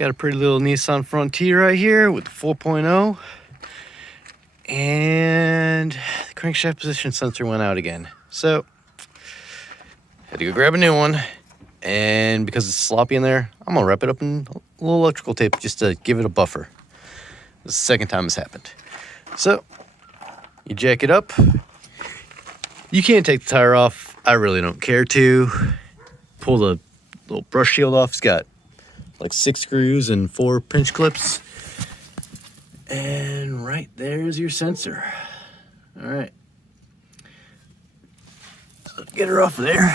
Got a pretty little Nissan Frontier right here with the 4.0. And the crankshaft position sensor went out again. So, had to go grab a new one. And because it's sloppy in there, I'm gonna wrap it up in a little electrical tape just to give it a buffer. This is the second time it's happened. So, you jack it up. You can't take the tire off. I really don't care to. Pull the little brush shield off. It's got like 6 screws and 4 pinch clips. And right there's your sensor. All right. So get her off of there.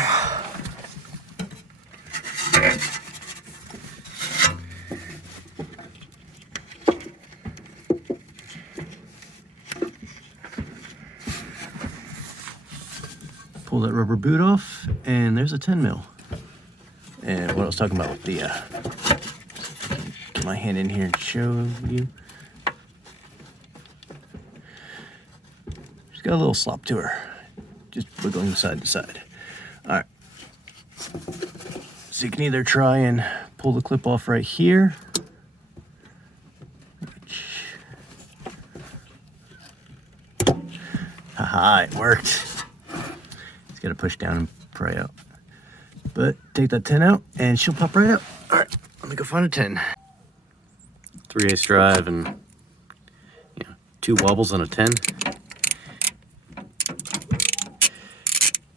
Pull that rubber boot off, and there's a 10 mil. And what I was talking about with the, get my hand in here and show you. She's got a little slop to her, just wiggling side to side. All right. So you can either try and pull the clip off right here. Haha, it worked. Just gotta push down and pry out. But take that 10 out and she'll pop right out. All right, let me go find a 10. 3/8 drive and 2 wobbles on a 10.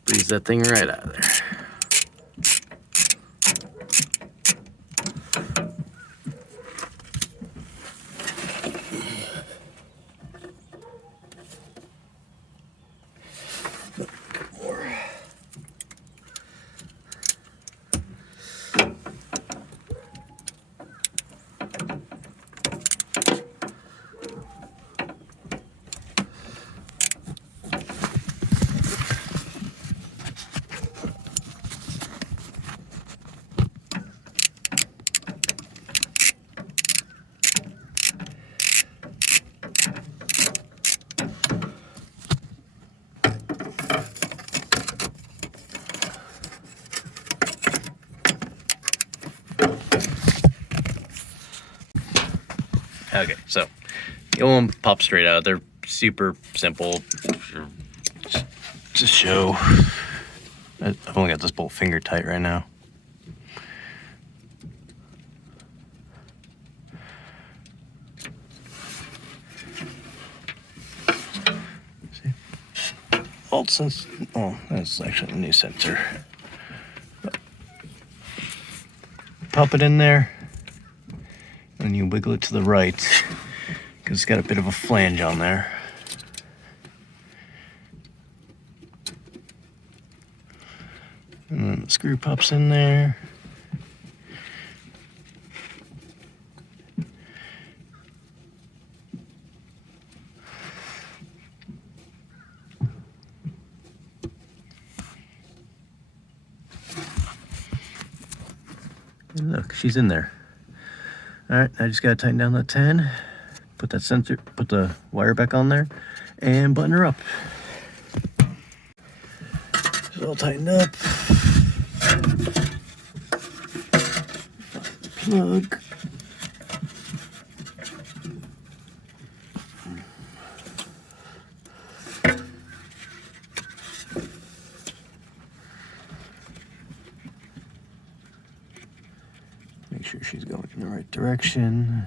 Breeze that thing right out of there. Okay, so it won't pop straight out. They're super simple. Just show. I've only got this bolt finger tight right now. See? Bolt sense. Oh, that's actually a new sensor. Pop it in there. And you wiggle it to the right because it's got a bit of a flange on there. And then the screw pops in there. And look, she's in there. All right, I just gotta tighten down that 10, put that sensor, put the wire back on there, and button her up. It's all tightened up. Plug. Make sure she's going in the right direction.